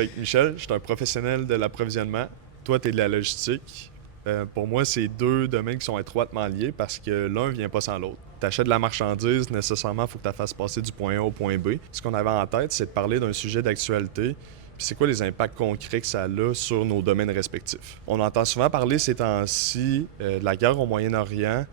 Fait que Michel, je suis un professionnel de l'approvisionnement. Toi, tu es de la logistique. Pour moi, c'est deux domaines qui sont étroitement liés parce que l'un vient pas sans l'autre. Tu achètes de la marchandise, nécessairement, il faut que tu la fasses passer du point A au point B. Ce qu'on avait en tête, c'est de parler d'un sujet d'actualité. Puis c'est quoi les impacts concrets que ça a sur nos domaines respectifs. On entend souvent parler ces temps-ci de la guerre au Moyen-Orient,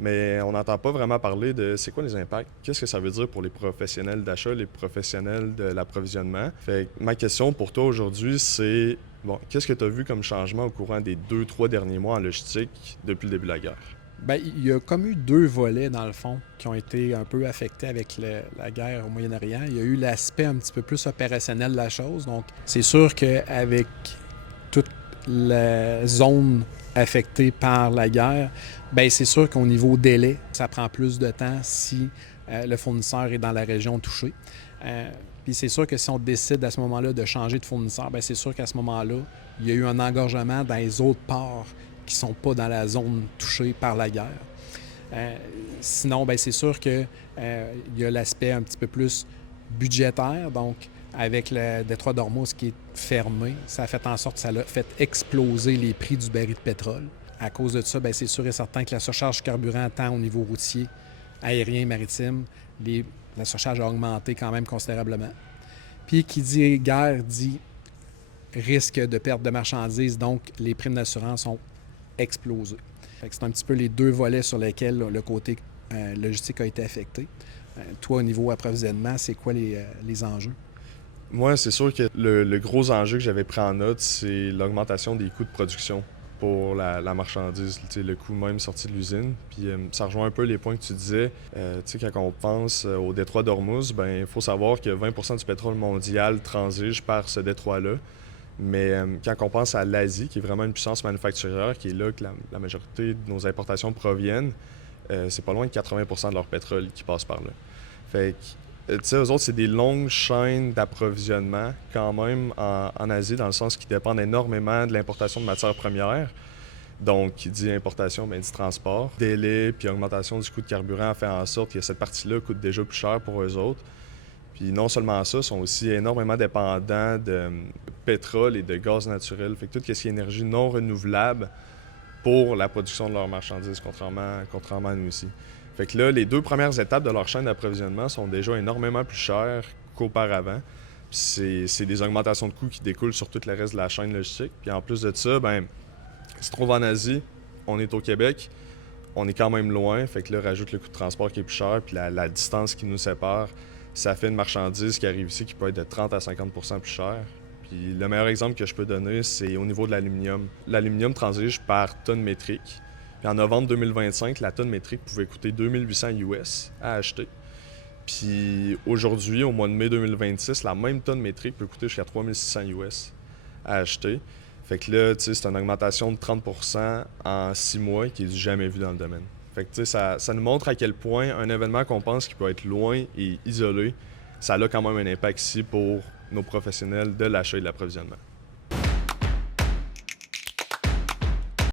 mais on n'entend pas vraiment parler de c'est quoi les impacts, qu'est-ce que ça veut dire pour les professionnels d'achat, les professionnels de l'approvisionnement. Fait que ma question pour toi aujourd'hui, c'est bon, qu'est-ce que tu as vu comme changement au courant des 2-3 derniers mois en logistique depuis le début de la guerre? Ben, il y a comme eu deux volets, dans le fond, qui ont été un peu affectés avec la guerre au Moyen-Orient. Il y a eu l'aspect un petit peu plus opérationnel de la chose. Donc, c'est sûr qu'avec toute la zone affectée par la guerre, ben c'est sûr qu'au niveau délai, ça prend plus de temps si le fournisseur est dans la région touchée. Puis c'est sûr que si on décide à ce moment-là de changer de fournisseur, ben c'est sûr qu'à ce moment-là, il y a eu un engorgement dans les autres ports qui ne sont pas dans la zone touchée par la guerre. Sinon, ben c'est sûr qu'il y a l'aspect un petit peu plus budgétaire. Donc, avec le détroit d'Ormuz qui est fermé, ça a fait en sorte que ça a fait exploser les prix du baril de pétrole. À cause de ça, ben c'est sûr et certain que la surcharge carburant, tant au niveau routier, aérien et maritime, la surcharge a augmenté quand même considérablement. Puis, qui dit guerre dit risque de perte de marchandises, donc les primes d'assurance ont explosé. C'est un petit peu les deux volets sur lesquels le côté logistique a été affecté. Toi, au niveau approvisionnement, c'est quoi les enjeux? Moi, c'est sûr que le gros enjeu que j'avais pris en note, c'est l'augmentation des coûts de production pour la marchandise, le coût même sorti de l'usine. Puis ça rejoint un peu les points que tu disais. Quand on pense au détroit d'Ormuz, ben il faut savoir que 20% du pétrole mondial transige par ce détroit-là. Mais quand on pense à l'Asie, qui est vraiment une puissance manufacturière, qui est là que la majorité de nos importations proviennent, c'est pas loin de 80% de leur pétrole qui passe par là. Fait que, tu sais, eux autres, c'est des longues chaînes d'approvisionnement quand même en Asie, dans le sens qu'ils dépendent énormément de l'importation de matières premières. Donc, qui dit importation, bien dit transport. Délai puis augmentation du coût de carburant fait en sorte que cette partie-là coûte déjà plus cher pour eux autres. Puis non seulement ça, ils sont aussi énormément dépendants de pétrole et de gaz naturel. Fait que tout ce qui est énergie non renouvelable pour la production de leurs marchandises, contrairement à nous ici. Fait que là, les deux premières étapes de leur chaîne d'approvisionnement sont déjà énormément plus chères qu'auparavant. Puis c'est des augmentations de coûts qui découlent sur tout le reste de la chaîne logistique. Puis en plus de ça, ben, se trouve en Asie, on est au Québec, on est quand même loin. Fait que là, rajoute le coût de transport qui est plus cher, puis la distance qui nous sépare. Ça fait une marchandise qui arrive ici qui peut être de 30 à 50% plus cher. Puis le meilleur exemple que je peux donner, c'est au niveau de l'aluminium. L'aluminium transige par tonne métrique. Puis en novembre 2025, la tonne métrique pouvait coûter 2800 US à acheter. Puis aujourd'hui, au mois de mai 2026, la même tonne métrique peut coûter jusqu'à 3600 US à acheter. Fait que là, tu sais, c'est une augmentation de 30% en 6 mois qui est du jamais vu dans le domaine. Fait que, tu sais, ça nous montre à quel point un événement qu'on pense qui peut être loin et isolé, ça a quand même un impact ici pour nos professionnels de l'achat et de l'approvisionnement.